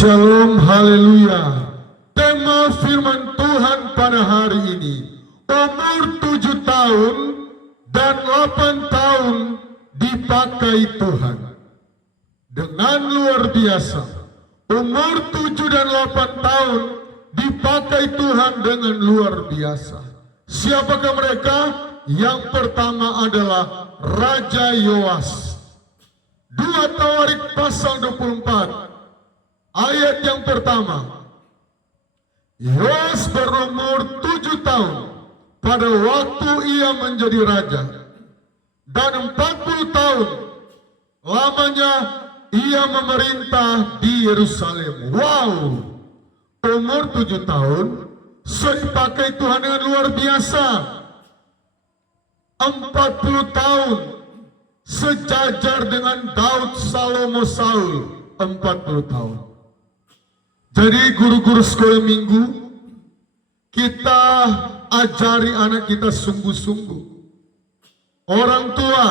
Shalom, haleluya. Tema firman Tuhan pada hari ini, umur 7 tahun dan 8 tahun dipakai Tuhan. Dengan luar biasa, umur 7 dan 8 tahun dipakai Tuhan dengan luar biasa. Siapakah mereka? Yang pertama adalah Raja Yoas. 2 Tawarik pasal 24. Ayat yang pertama, Yoas berumur 7 tahun pada waktu ia menjadi raja, dan 40 tahun lamanya ia memerintah di Yerusalem. Wow, umur 7 tahun sudah dipakai Tuhan dengan luar biasa. 40 tahun sejajar dengan Daud, Salomo, Saul. 40 tahun. Jadi guru-guru sekolah minggu, kita ajari anak kita sungguh-sungguh. Orang tua,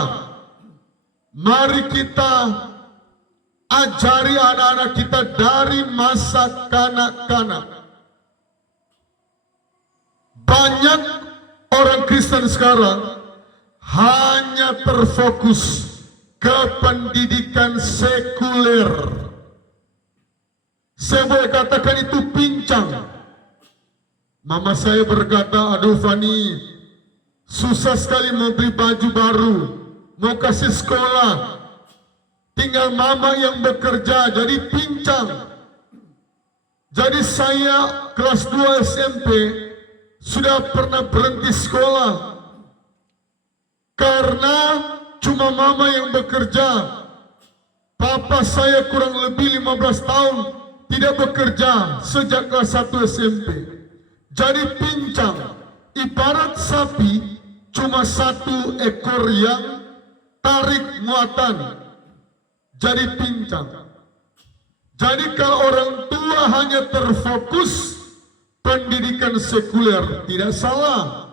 mari kita ajari anak-anak kita dari masa kanak-kanak. Banyak orang Kristen sekarang hanya terfokus ke pendidikan sekuler. Saya boleh katakan itu pincang. Mama saya berkata, aduh Fani, susah sekali mau beli baju baru, mau kasih sekolah, tinggal mama yang bekerja, jadi pincang. Jadi saya kelas 2 SMP sudah pernah berhenti sekolah karena cuma mama yang bekerja. Papa saya kurang lebih 15 tahun tidak bekerja sejak kelas 1 SMP. Jadi pincang, ibarat sapi cuma 1 ekor yang tarik muatan. Jadi pincang. Jadi kalau orang tua hanya terfokus pendidikan sekuler, tidak salah.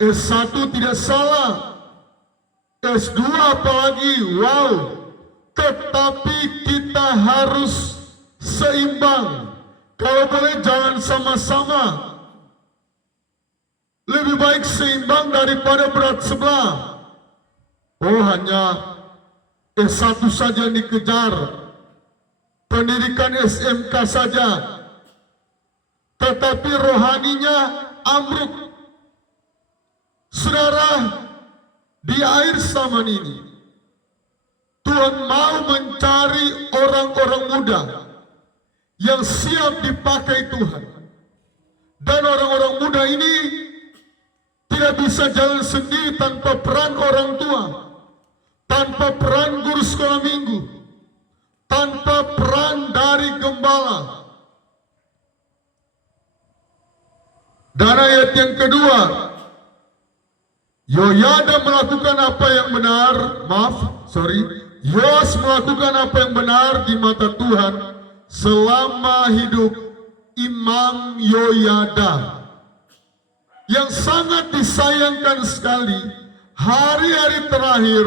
S1 tidak salah, S2 apalagi, wow. Tetapi kita harus seimbang. Kalau boleh jangan sama-sama. Lebih baik seimbang daripada berat sebelah. Oh, hanya S1 saja yang dikejar, pendidikan SMK saja, tetapi rohaninya ambruk. Saudara, di akhir zaman ini Tuhan mau mencari orang-orang muda yang siap dipakai Tuhan. Dan orang-orang muda ini tidak bisa jalan sendiri tanpa peran orang tua, tanpa peran guru sekolah minggu, tanpa peran dari gembala. Dan ayat yang kedua, Yoyada melakukan apa yang benar, Yoas melakukan apa yang benar di mata Tuhan selama hidup Imam Yoyada. Yang sangat disayangkan sekali, hari-hari terakhir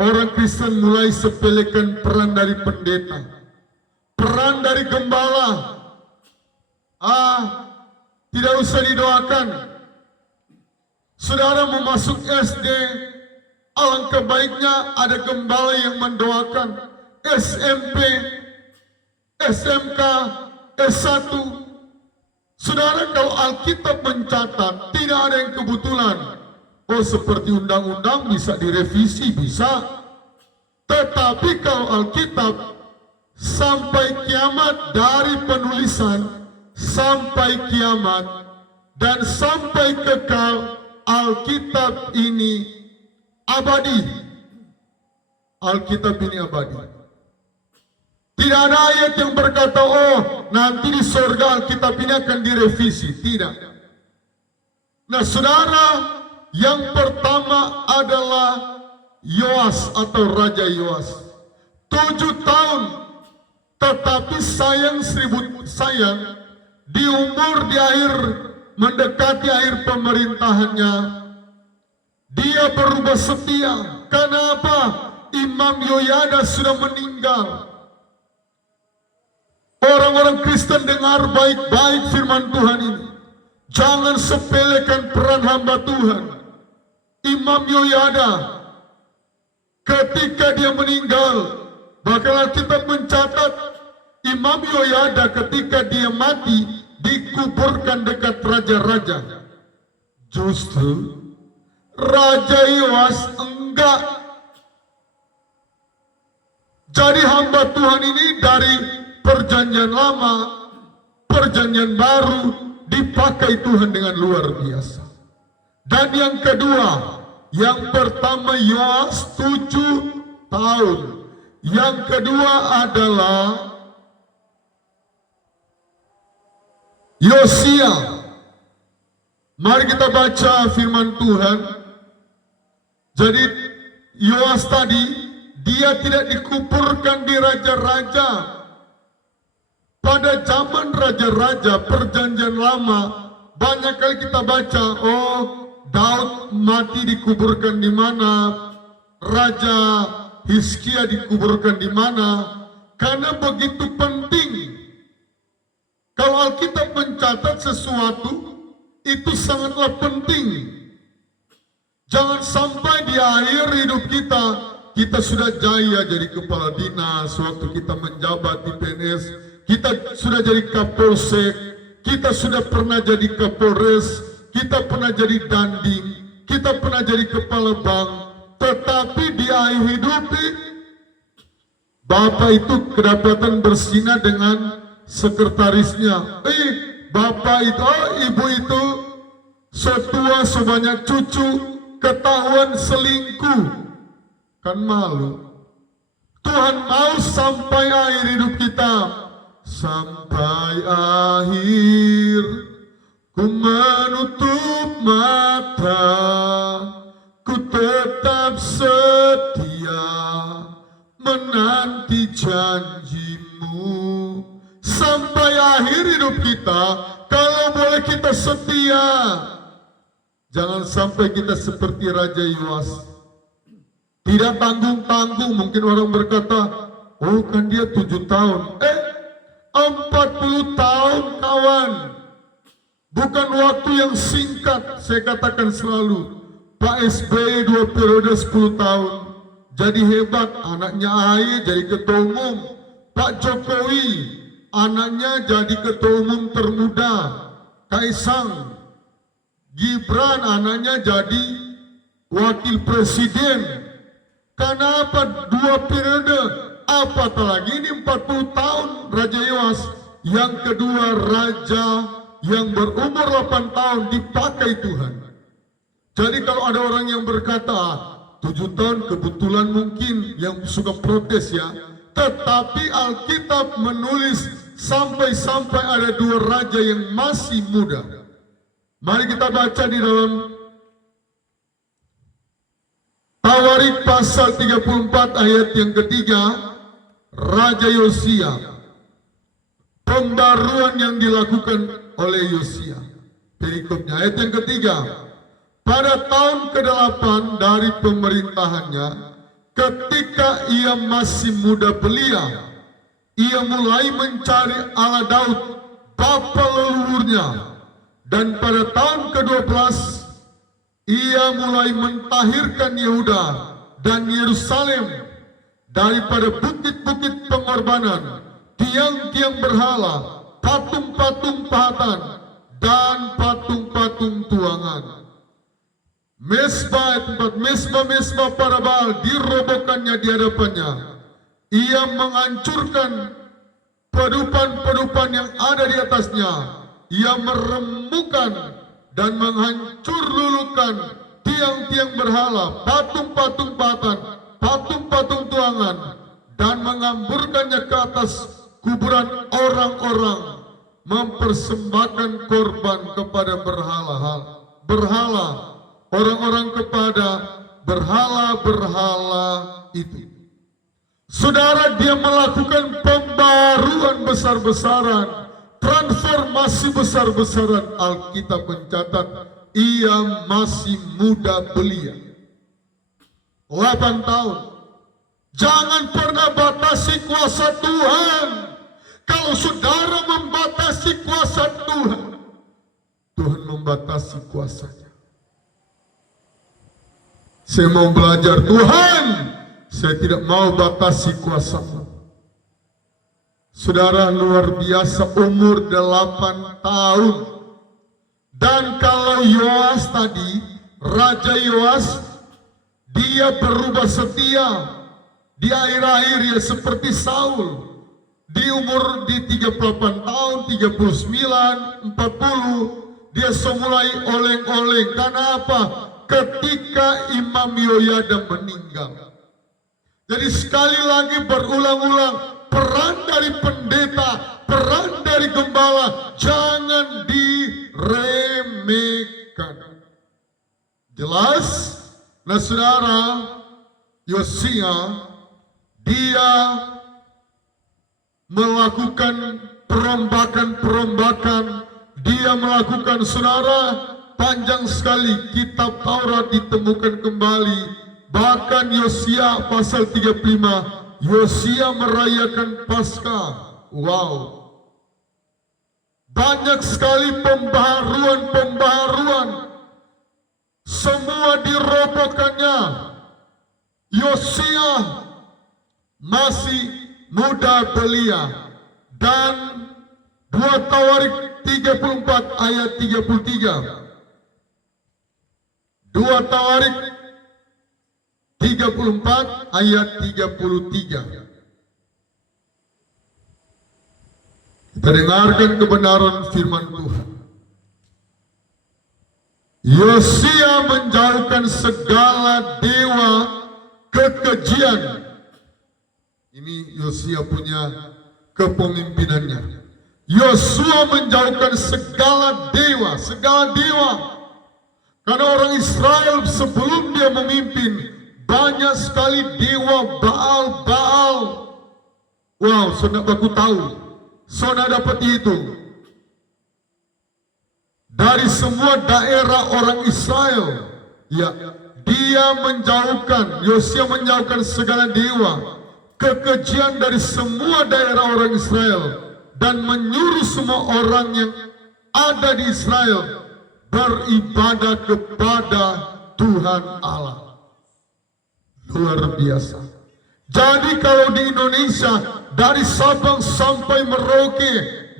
orang Kristen mulai sepelekan peran dari pendeta, peran dari gembala. Tidak usah didoakan. Saudara mau masuk SD, alangkah baiknya ada gembala yang mendoakan. SMP, SMK, S1. Saudara, kalau Alkitab mencatat, tidak ada yang kebetulan. Oh, seperti undang-undang bisa direvisi, bisa. Tetapi kalau Alkitab sampai kiamat, dari penulisan sampai kiamat dan sampai kekal, Alkitab ini abadi. Alkitab ini abadi. Tidak ada ayat yang berkata, oh nanti di surga Alkitab ini akan direvisi. Tidak. Nah saudara, yang pertama adalah Yoas atau Raja Yoas. 7 tahun. Tetapi sayang di umur di akhir, mendekati akhir pemerintahannya, dia berubah setia. Kenapa? Imam Yoyada sudah meninggal. orang-orang Kristen dengar baik-baik firman Tuhan ini. Jangan sepelekan peran hamba Tuhan. Imam Yoyada, ketika dia meninggal, bahkan Alkitab mencatat Imam Yoyada ketika dia mati dikuburkan dekat raja-raja. Justru Raja Yoas enggak. Jadi hamba Tuhan ini dari perjanjian lama, perjanjian baru dipakai Tuhan dengan luar biasa. Dan yang kedua, yang pertama Yoas 7 tahun. Yang kedua adalah Yosia. Mari kita baca firman Tuhan. Jadi Yoas tadi, dia tidak dikuburkan di raja-raja. Pada zaman raja-raja perjanjian lama, banyak kali kita baca, oh Daud mati dikuburkan di mana, Raja Hizkia dikuburkan di mana, karena begitu penting. Kalau Alkitab mencatat sesuatu, itu sangatlah penting. Jangan sampai di akhir hidup kita sudah jaya jadi kepala dinas, waktu kita menjabat di PNS, kita sudah jadi Kapolsek, kita sudah pernah jadi Kapolres, kita pernah jadi Dandim, kita pernah jadi kepala bank, tetapi di akhir hidup Bapak itu kedapatan berzina dengan sekretarisnya. Bapak itu, ibu itu setua sebanyak cucu, ketahuan selingkuh, kan malu. Tuhan mau sampai akhir hidup kita, sampai akhir ku menutup mata, ku tetap setia menanti janjimu. Sampai akhir hidup kita, kalau boleh kita setia. Jangan sampai kita seperti Raja Yoas, tidak tanggung-tanggung. Mungkin orang berkata, oh kan dia 7 tahun. 40 tahun kawan. Bukan waktu yang singkat. Saya katakan selalu, Pak SBY 2 periode 10 tahun. Jadi hebat, anaknya AHY jadi ketua umum. Pak Jokowi, anaknya jadi ketua umum termuda. Kaisang, Gibran anaknya jadi wakil presiden. Karena apa? 2 periode. Apatah lagi ini 40 tahun Raja Yoas. Yang kedua, raja yang berumur 8 tahun dipakai Tuhan. Jadi kalau ada orang yang berkata 7 tahun kebetulan, mungkin yang suka protes ya. Tetapi Alkitab menulis sampai ada 2 raja yang masih muda. Mari kita baca di dalam Tawarik pasal 34 ayat yang ketiga, Raja Yosia. Pembaruan yang dilakukan oleh Yosia. Perikopnya ayat yang ketiga. Pada tahun ke-8 dari pemerintahannya, ketika ia masih muda belia, ia mulai mencari Allah Daud, bapa leluhurnya. Dan pada tahun ke-12, ia mulai mentahirkan Yehuda dan Yerusalem daripada bukit-bukit pengorbanan, tiang-tiang berhala, patung-patung pahatan, dan patung-patung tuangan. Mesbah para Baal dirobohkannya di hadapannya. Ia menghancurkan pedupan-pedupan yang ada di atasnya. Ia meremukkan dan menghancur lulukan tiang-tiang berhala, patung-patung pahatan, patung-patung tuangan, dan mengamburkannya ke atas kuburan orang-orang, mempersembahkan korban kepada berhala, orang-orang kepada berhala-berhala itu. Saudara, dia melakukan pembaruan besar-besaran, transformasi besar-besaran. Alkitab mencatat ia masih muda belia, 8 tahun. Jangan pernah batasi kuasa Tuhan. Kalau saudara batasi kuasanya. Saya mau belajar, Tuhan, saya tidak mau batasi kuasa-Mu. Saudara, luar biasa, umur 8 tahun. Dan kalau Yoas tadi, Raja Yoas, dia berubah setia. Di akhir-akhir ya seperti Saul. Di umur di 38 tahun, 39, 40, dia semulai oleng-oleng. Karena apa? Ketika Imam Yoyada meninggal. Jadi sekali lagi berulang-ulang, peran dari pendeta, peran dari gembala, jangan diremehkan. Jelas? Nah saudara, Yosia, dia melakukan perombakan-perombakan, dia melakukan, saudara, panjang sekali kitab Taurat ditemukan kembali. Bahkan Yosia pasal 35, Yosia merayakan Paskah. Wow, banyak sekali pembaharuan, semua dirobohkannya. Yosia masih muda belia, dan 2 Tawarik 34 ayat 33. 2 Tawarik 34 ayat 33. Kita dengarkan kebenaran firman Tuhan. Yosia menjauhkan segala dewa kekejian. Ini Yosia punya kepemimpinannya. Yosua menjauhkan segala dewa. Karena orang Israel sebelum dia memimpin, banyak sekali dewa Baal. Wow, saudara aku tahu. Saudara dapat itu. Dari semua daerah orang Israel. Ya, dia menjauhkan, Yosia menjauhkan segala dewa, kekejian dari semua daerah orang Israel, dan menyuruh semua orang yang ada di Israel beribadah kepada Tuhan Allah. Luar biasa. Jadi kalau di Indonesia, dari Sabang sampai Merauke,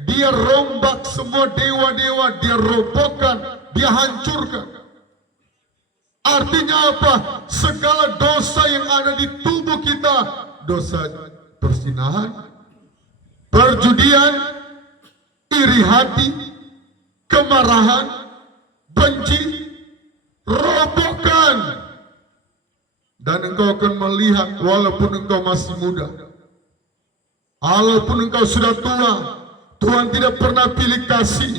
dia rombak semua dewa-dewa, dia robohkan, dia hancurkan. Artinya apa? Segala dosa yang ada di tubuh kita, dosa persinahan, perjudian, iri hati, kemarahan, benci, robohkan. Dan engkau akan melihat, walaupun engkau masih muda, walaupun engkau sudah tua, Tuhan tidak pernah pilih kasih.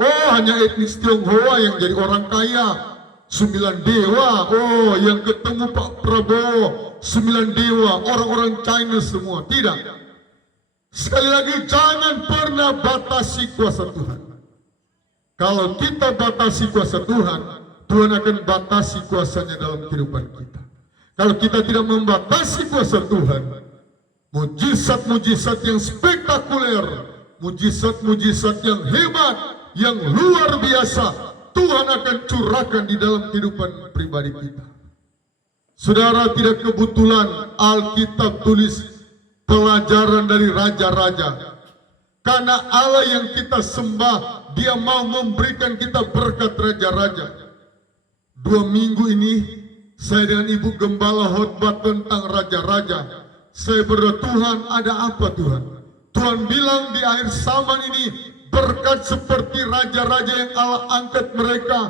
Oh, hanya etnis Tionghoa yang jadi orang kaya, 9 dewa. Oh, yang ketemu Pak Prabowo, 9 dewa, orang-orang China semua. Tidak. Sekali lagi, jangan pernah batasi kuasa Tuhan. Kalau kita batasi kuasa Tuhan, Tuhan akan batasi kuasanya dalam kehidupan kita. Kalau kita tidak membatasi kuasa Tuhan, mujizat-mujizat yang spektakuler, mujizat-mujizat yang hebat, yang luar biasa, Tuhan akan curahkan di dalam kehidupan pribadi kita. Saudara, tidak kebetulan Alkitab tulis pelajaran dari raja-raja. Karena Allah yang kita sembah, Dia mau memberikan kita berkat raja-raja. 2 minggu ini saya dengan Ibu Gembala khotbah tentang raja-raja. Saya berdoa, Tuhan, ada apa Tuhan? Tuhan bilang di akhir zaman ini, berkat seperti raja-raja yang Allah angkat mereka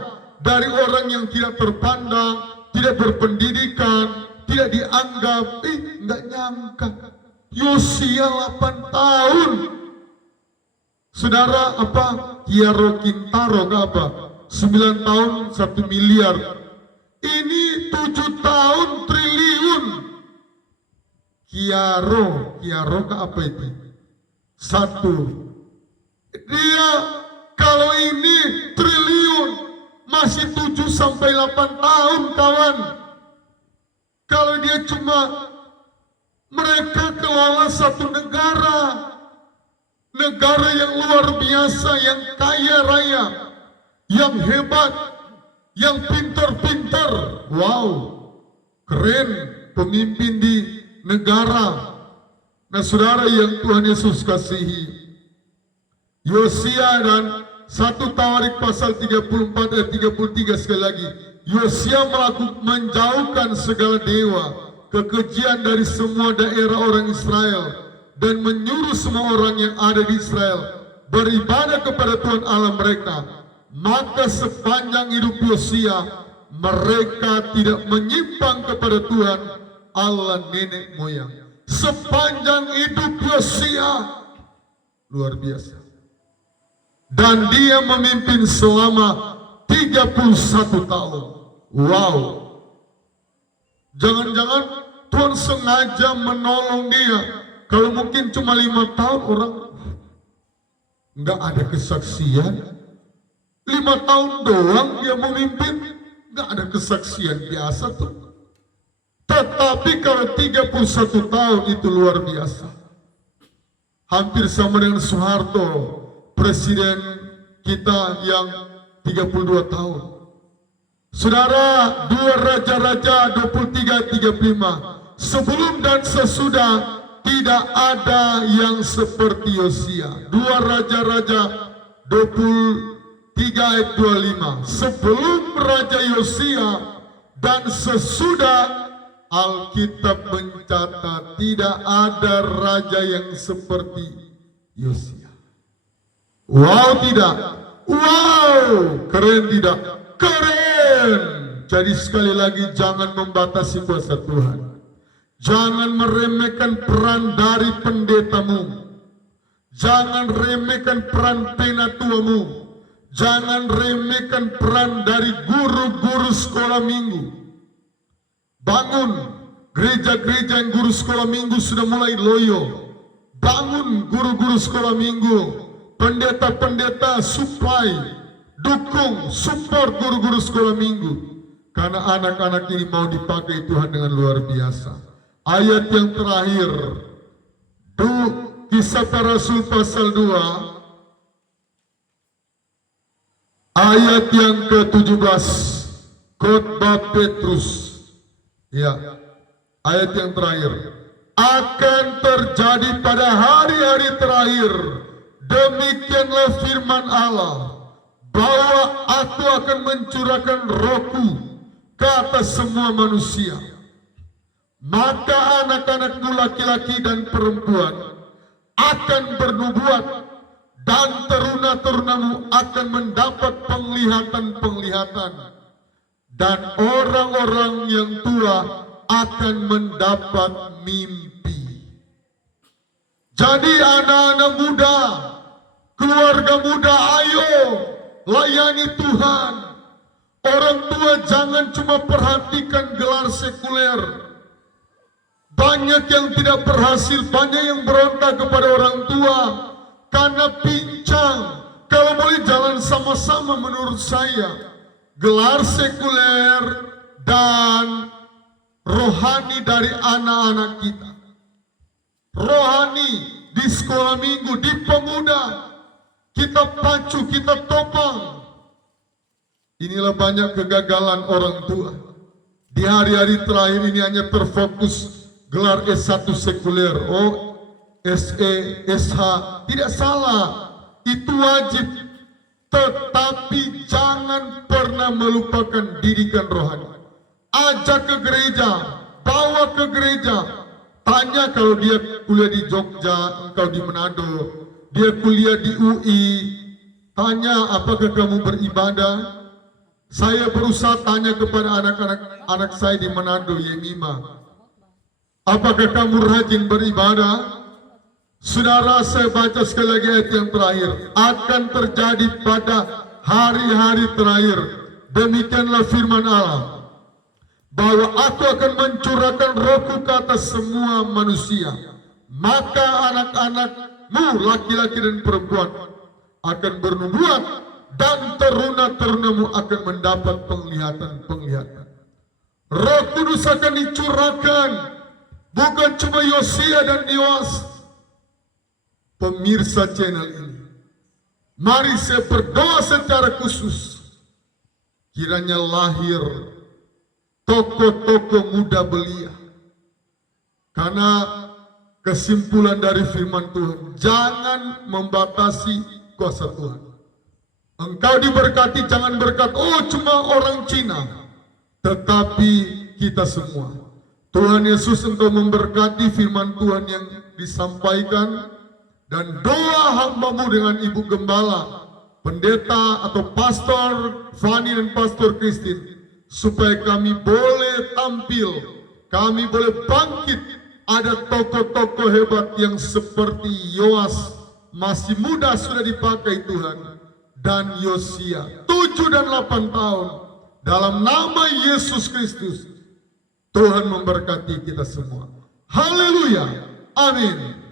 dari orang yang tidak terpandang, tidak berpendidikan, tidak dianggap. Nggak nyangka. Yosia 8 tahun. Saudara, apa? Kiaro Kintaro nggak apa? 9 tahun 1 miliar. Ini 7 tahun triliun. Kiaro ke apa itu? 1. Dia kalau ini triliun, masih 7 sampai 8 tahun kawan. Kalau dia cuma, mereka kelola satu negara yang luar biasa, yang kaya raya. yang hebat, yang pintar-pintar. Wow, keren pemimpin di negara. Nah saudara yang Tuhan Yesus kasihi, Yosia dan 1 Tawarik pasal 34 ayat 33 sekali lagi. Yosia menjauhkan segala dewa, kekejian dari semua daerah orang Israel, dan menyuruh semua orang yang ada di Israel beribadah kepada Tuhan Allah mereka. Maka sepanjang hidup Yosia, mereka tidak menyimpang kepada Tuhan Allah nenek moyang. Sepanjang hidup Yosia, luar biasa. Dan dia memimpin selama 31 tahun. Wow. Jangan-jangan Tuhan sengaja menolong dia. Kalau mungkin cuma 5 tahun, orang nggak ada kesaksian. 5 tahun doang dia memimpin, nggak ada kesaksian biasa tuh. Tetapi kalau 31 tahun itu luar biasa. Hampir sama dengan Soeharto, presiden kita yang 32 tahun. Saudara, 2 Raja-Raja 23-35. Sebelum dan sesudah tidak ada yang seperti Yosia. 2 Raja-Raja 23 ayat 25. Sebelum Raja Yosia dan sesudah, Alkitab mencatat tidak ada raja yang seperti Yosia. Wow tidak? Wow, keren tidak? Keren. Jadi sekali lagi jangan membatasi kuasa Tuhan. Jangan meremehkan peran dari pendetamu. Jangan remehkan peran penatuamu. Jangan remehkan peran dari guru-guru sekolah minggu. Bangun gereja-gereja yang guru sekolah minggu sudah mulai loyo. Bangun guru-guru sekolah minggu. Pendeta-pendeta supply, dukung, support guru-guru sekolah minggu. Karena anak-anak ini mau dipakai Tuhan dengan luar biasa. Ayat yang terakhir, Kisah Para Rasul pasal 2, ayat yang ke-17, khotbah Petrus. Ya, ayat yang terakhir. Akan terjadi pada hari-hari terakhir, demikianlah firman Allah, bahwa aku akan mencurahkan rohku ke atas semua manusia. Maka anak-anakmu laki-laki dan perempuan akan bernubuat, dan teruna-terunamu akan mendapat penglihatan-penglihatan, dan orang-orang yang tua akan mendapat mimpi. Jadi anak-anak muda, keluarga muda, ayo layani Tuhan. Orang tua jangan cuma perhatikan gelar sekuler. Banyak yang tidak berhasil, banyak yang berontak kepada orang tua karena pincang. Kalau boleh jalan sama-sama menurut saya, gelar sekuler dan rohani dari anak-anak kita. Rohani di sekolah minggu, di pemuda, kita pacu, kita topang. Inilah banyak kegagalan orang tua. Di hari-hari terakhir ini hanya terfokus gelar S1 sekuler, SE, SH, tidak salah, itu wajib. Tetapi jangan pernah melupakan didikan rohani. Ajak ke gereja, bawa ke gereja. Tanya kalau dia kuliah di Jogja, engkau di Manado, dia kuliah di UI, tanya apakah kamu beribadah. Saya berusaha tanya kepada anak-anak saya di Manado, Yemima, apakah kamu rajin beribadah? Saudara, saya baca sekali lagi ayat yang terakhir. Akan terjadi pada hari-hari terakhir, demikianlah firman Allah, bahwa aku akan mencurahkan rohku ke atas semua manusia. Maka anak-anakmu laki-laki dan perempuan akan bernubuat, dan teruna-terunamu akan mendapat penglihatan-penglihatan. Roh Kudus akan dicurahkan, bukan cuma Yosia dan Yoas. Pemirsa channel ini, mari saya berdoa secara khusus kiranya lahir tokoh-tokoh muda belia. Karena kesimpulan dari firman Tuhan, jangan membatasi kuasa Tuhan. Engkau diberkati, jangan berkat, oh cuma orang Cina, tetapi kita semua. Tuhan Yesus engkau memberkati firman Tuhan yang disampaikan, dan doa hamba-Mu dengan Ibu Gembala, pendeta atau pastor Fani dan pastor Christine, supaya kami boleh tampil, kami boleh bangkit. Ada tokoh-tokoh hebat yang seperti Yoas, masih muda sudah dipakai Tuhan, dan Yosia 7 dan 8 tahun. Dalam nama Yesus Kristus, Tuhan memberkati kita semua. Haleluya, amin.